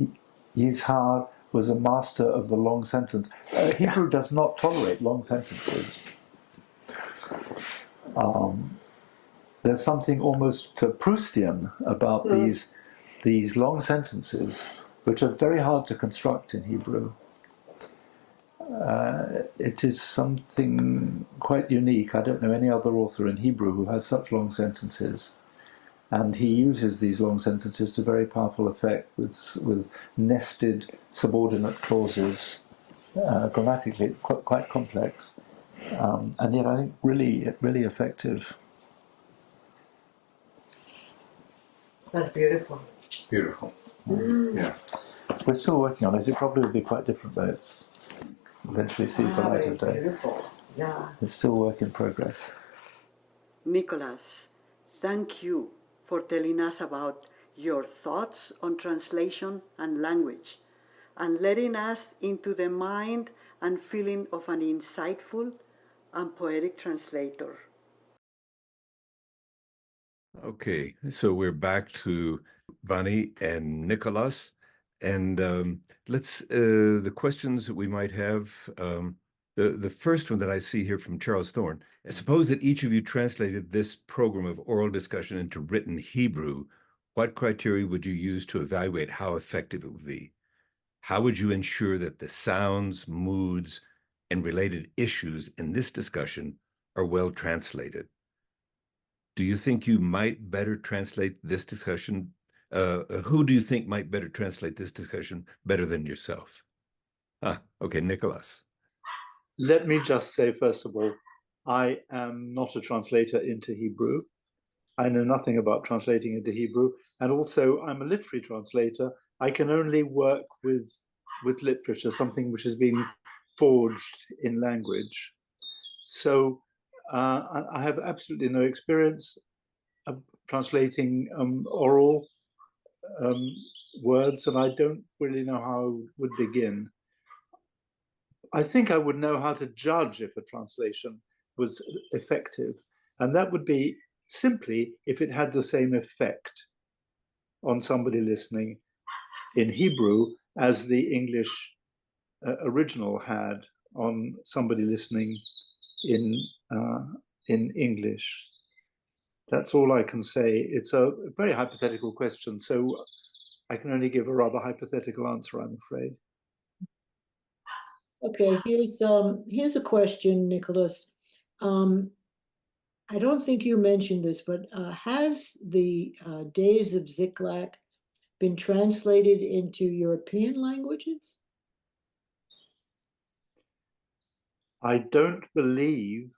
S.Yizhar was a master of the long sentence. Hebrew does not tolerate long sentences. There's something almost Proustian about these long sentences, which are very hard to construct in Hebrew. It is something quite unique. I don't know any other author in Hebrew who has such long sentences. And he uses these long sentences to very powerful effect with nested subordinate clauses, grammatically quite complex, and yet I think really effective. That's beautiful. Beautiful. Yeah. We're still working on it. It probably will be quite different, but it eventually sees the light of day. Beautiful. Yeah. It's still work in progress. Nicholas, thank you for telling us about your thoughts on translation and language, and letting us into the mind and feeling of an insightful and poetic translator. Okay, so we're back to Bonnie and Nicholas, and let's the questions that we might have. The first one that I see here from Charles Thorne. Suppose that each of you translated this program of oral discussion into written Hebrew. What criteria would you use to evaluate how effective it would be? How would you ensure that the sounds, moods, and related issues in this discussion are well translated? Do you think you might better translate this discussion? Who do you think might better translate this discussion better than yourself? Okay, Nicholas. Let me just say, first of all, I am not a translator into Hebrew. I know nothing about translating into Hebrew. And also, I'm a literary translator. I can only work with literature, something which has been forged in language. So I have absolutely no experience of translating oral words, and I don't really know how I would begin. I think I would know how to judge if a translation was effective, and that would be simply if it had the same effect on somebody listening in Hebrew as the English original had on somebody listening in English. That's all I can say. It's a very hypothetical question, so I can only give a rather hypothetical answer, I'm afraid. Okay, here's a question, Nicholas. I don't think you mentioned this, but has the Days of Ziklag been translated into European languages? I don't believe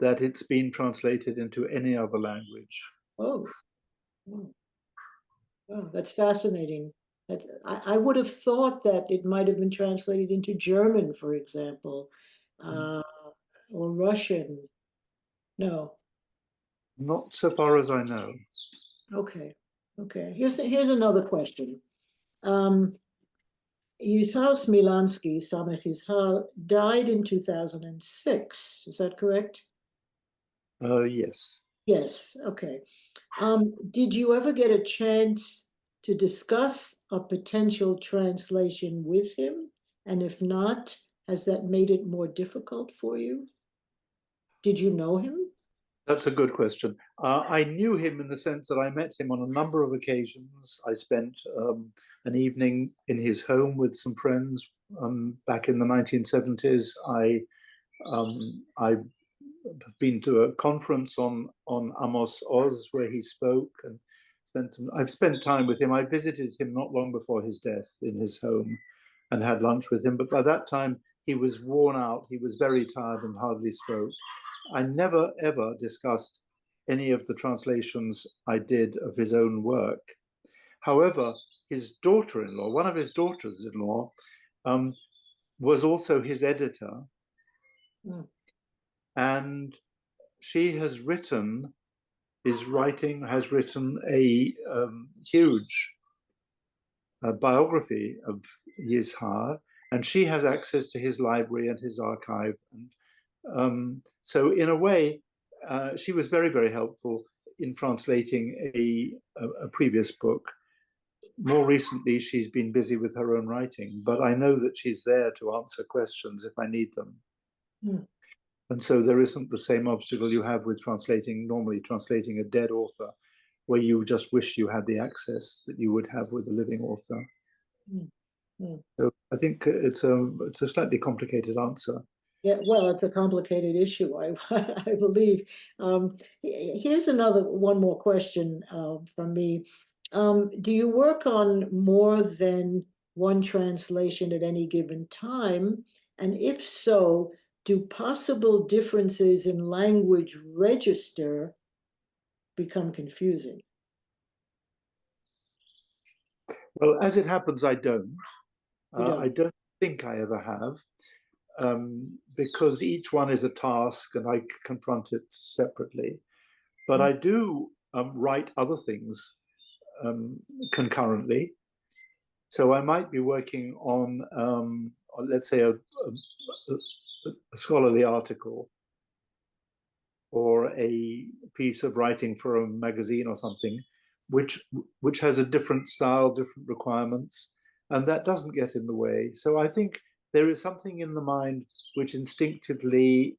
that it's been translated into any other language. Oh, that's fascinating. I would have thought that it might have been translated into German, for example, or Russian. No. Not so far as I know. Okay. Here's another question. Yizhar Smilansky, Samech Yizhar, died in 2006. Is that correct? Yes. Yes. Okay. Did you ever get a chance to discuss a potential translation with him? And if not, has that made it more difficult for you? Did you know him? That's a good question. I knew him in the sense that I met him on a number of occasions. I spent an evening in his home with some friends back in the 1970s. I've been to a conference on Amos Oz where he spoke, and I've spent time with him. I visited him not long before his death in his home and had lunch with him. But by that time, he was worn out. He was very tired and hardly spoke. I never, ever discussed any of the translations I did of his own work. However, his daughter-in-law, one of his daughters-in-law, was also his editor. And she has written a huge biography of Yizhar, and she has access to his library and his archive. And so in a way, she was very, very helpful in translating a previous book. More recently, she's been busy with her own writing, but I know that she's there to answer questions if I need them. And so there isn't the same obstacle you have with normally translating a dead author, where you just wish you had the access that you would have with a living author. So I think it's a slightly complicated answer. Yeah, well, it's a complicated issue, I believe. Here's one more question from me. Do you work on more than one translation at any given time? And if so, do possible differences in language register become confusing? Well, as it happens, I don't. I don't think I ever have. Because each one is a task and I confront it separately. But I do write other things concurrently. So I might be working on, let's say, a scholarly article or a piece of writing for a magazine or something, which has a different style, different requirements, and that doesn't get in the way. So I think there is something in the mind which instinctively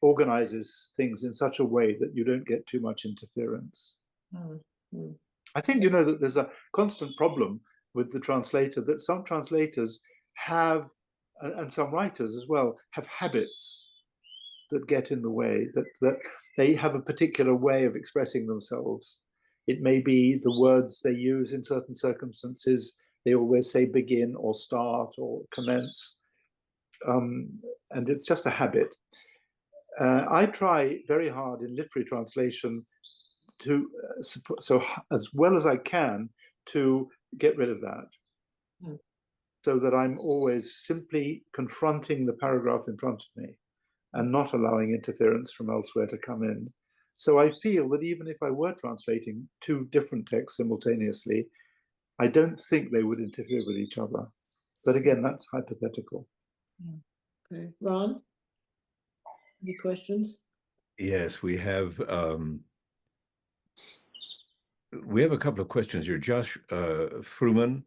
organizes things in such a way that you don't get too much interference. Mm-hmm. I think you know that there's a constant problem with the translator, that some translators have, and some writers as well, have habits that get in the way, that they have a particular way of expressing themselves. It may be the words they use in certain circumstances. They always say begin or start or commence. And it's just a habit. I try very hard in literary translation to, so as well as I can, to get rid of that. Mm. So that I'm always simply confronting the paragraph in front of me and not allowing interference from elsewhere to come in. So I feel that even if I were translating two different texts simultaneously, I don't think they would interfere with each other. But again, that's hypothetical. Okay, Ron, any questions? Yes, we have a couple of questions here. Josh Fruman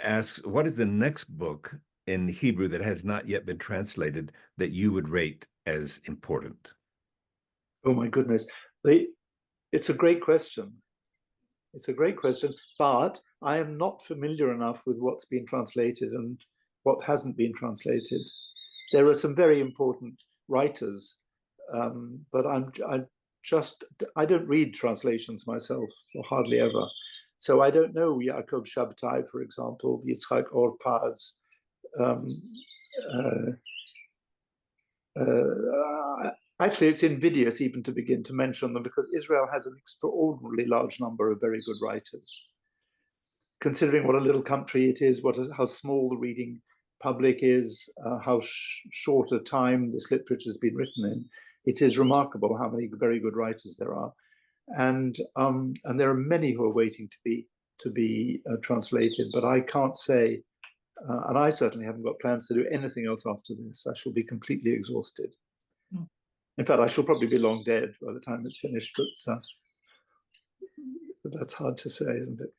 asks, what is the next book in Hebrew that has not yet been translated that you would rate as important? Oh my goodness. It's a great question. It's a great question, but I am not familiar enough with what's been translated and what hasn't been translated. There are some very important writers, but I don't read translations myself, or hardly ever. So I don't know Yaakov Shabtai, for example, Yitzhak Orpaz. Actually, it's invidious even to begin to mention them, because Israel has an extraordinarily large number of very good writers. Considering what a little country it is, how small the reading public is, how short a time this literature has been written in, it is remarkable how many very good writers there are, and there are many who are waiting to be translated. But I can't say, and I certainly haven't got plans to do anything else after this. I shall be completely exhausted. Mm. In fact, I shall probably be long dead by the time it's finished. But that's hard to say, isn't it?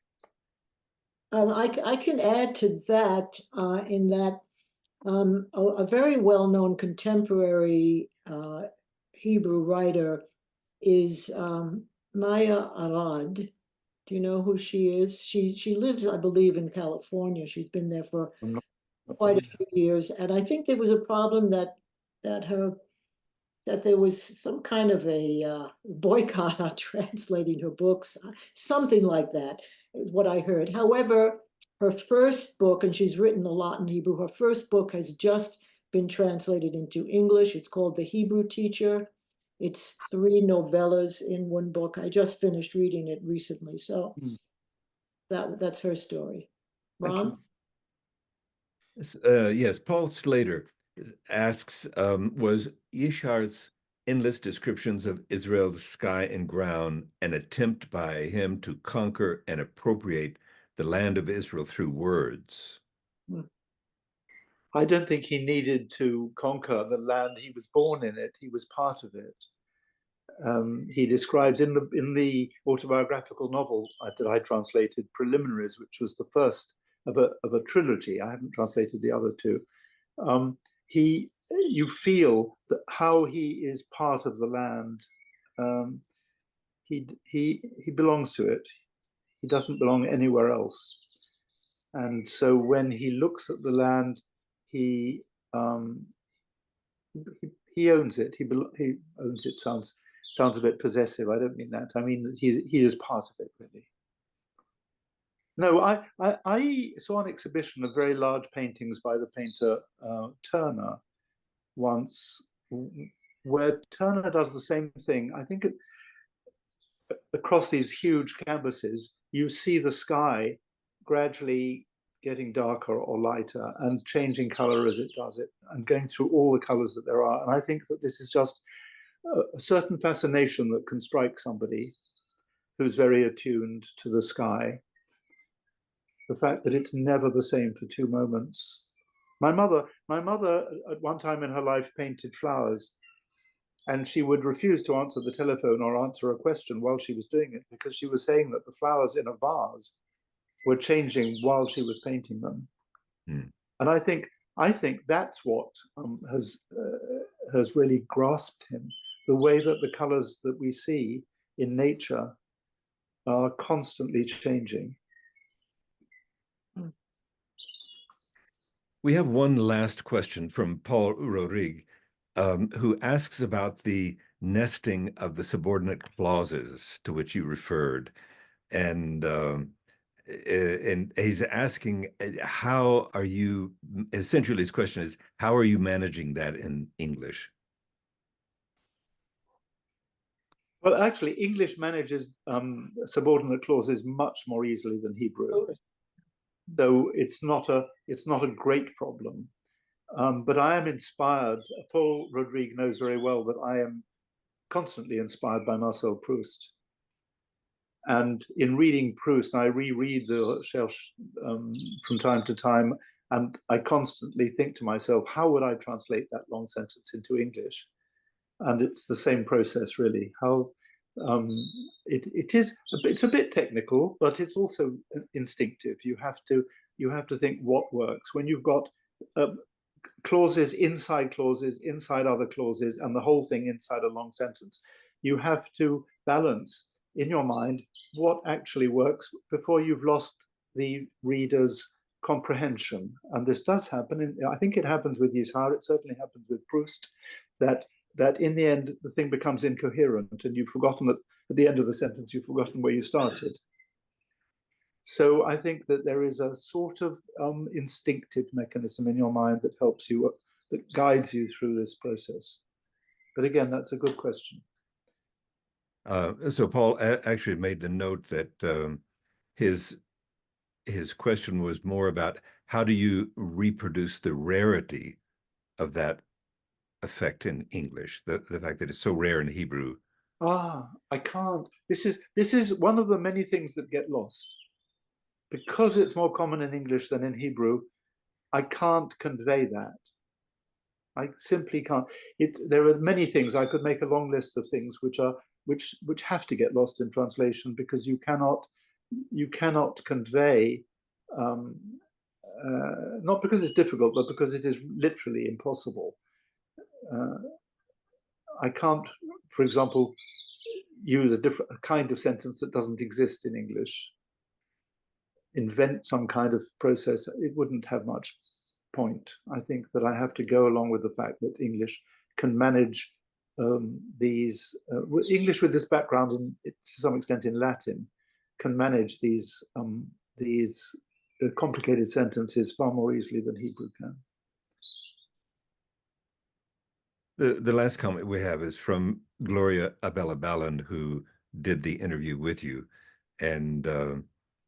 I can add to that in that a very well-known contemporary Hebrew writer is Maya Arad. Do you know who she is? She lives, I believe, in California. She's been there for quite a few years, and I think there was a problem that there was some kind of a boycott on translating her books, something like that, is what I heard. However, her first book, and she's written a lot in Hebrew, her first book has just been translated into English. It's called The Hebrew Teacher. It's 3 novellas in one book. I just finished reading it recently. So that's her story. Ron? Yes, Paul Slater asks, was Yizhar's endless descriptions of Israel's sky and ground an attempt by him to conquer and appropriate the land of Israel through words? I don't think he needed to conquer the land. He was born in it. He was part of it. He describes in the autobiographical novel that I translated, Preliminaries, which was the first of a trilogy. I haven't translated the other two. You feel that how he is part of the land. He belongs to it. He doesn't belong anywhere else. And so when he looks at the land, he owns it. He owns it. Sounds a bit possessive. I don't mean that. I mean that he is part of it, really. No, I saw an exhibition of very large paintings by the painter Turner once, where Turner does the same thing. I think across these huge canvases, you see the sky gradually getting darker or lighter and changing color as it does it, and going through all the colors that there are. And I think that this is just a certain fascination that can strike somebody who's very attuned to the sky. The fact that it's never the same for 2 moments. My mother at one time in her life painted flowers, and she would refuse to answer the telephone or answer a question while she was doing it, because she was saying that the flowers in a vase were changing while she was painting them. And I think I think that's what has really grasped him, the way that the colors that we see in nature are constantly changing. We have one last question from Paul Rodrigue, who asks about the nesting of the subordinate clauses to which you referred. And he's asking, how are you, essentially his question is, how are you managing that in English? Well, actually, English manages subordinate clauses much more easily than Hebrew. So it's not a great problem. But I am inspired. Paul Rodrigue knows very well that I am constantly inspired by Marcel Proust. And in reading Proust, I reread the Cherche from time to time, and I constantly think to myself, how would I translate that long sentence into English? And it's the same process, really. How it's a bit technical, but it's also instinctive. You have to think what works when you've got clauses inside other clauses, and the whole thing inside a long sentence. You have to balance in your mind what actually works before you've lost the reader's comprehension. And this does happen. I think it happens with Yizhar. It certainly happens with Proust, that in the end, the thing becomes incoherent and you've forgotten that at the end of the sentence, you've forgotten where you started. So I think that there is a sort of instinctive mechanism in your mind that helps you, that guides you through this process. But again, that's a good question. So Paul actually made the note that his question was more about how do you reproduce the rarity of that effect in English, the fact that it's so rare in Hebrew. I can't. This is one of the many things that get lost. Because it's more common in English than in Hebrew, I can't convey that. I simply can't. There are many things. I could make a long list of things which have to get lost in translation, because you cannot convey, not because it's difficult, but because it is literally impossible. I can't, for example, use a kind of sentence that doesn't exist in English, invent some kind of process. It wouldn't have much point. I think that I have to go along with the fact that English can manage these, English with this background to some extent in Latin, can manage these complicated sentences far more easily than Hebrew can. The last comment we have is from Gloria Abella Ballen, who did the interview with you. And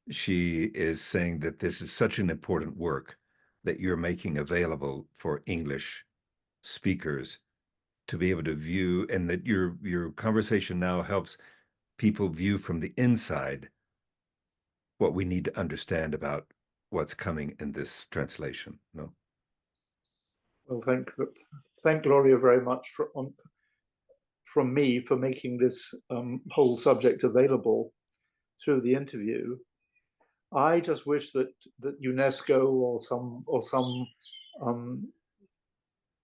she is saying that this is such an important work that you're making available for English speakers to be able to view, and that your conversation now helps people view from the inside what we need to understand about what's coming in this translation. No? Well, thank Gloria very much from me for making this whole subject available through the interview. I just wish that UNESCO or some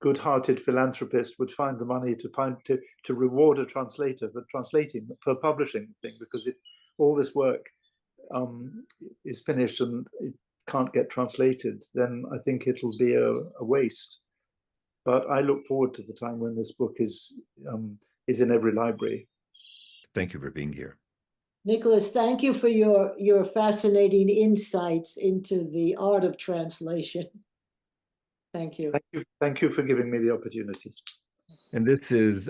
good-hearted philanthropist would find the money to reward a translator for publishing the thing, because if all this work is finished and it can't get translated, then I think it'll be a waste. But I look forward to the time when this book is in every library. Thank you for being here. Nicholas, thank you for your fascinating insights into the art of translation. Thank you. Thank you for giving me the opportunity. And this is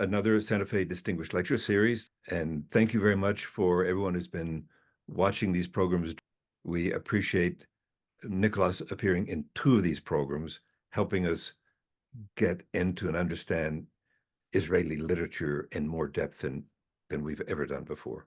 another Santa Fe Distinguished Lecture Series. And thank you very much for everyone who's been watching these programs. We appreciate Nicholas appearing in 2 of these programs, helping us get into and understand Israeli literature in more depth than we've ever done before.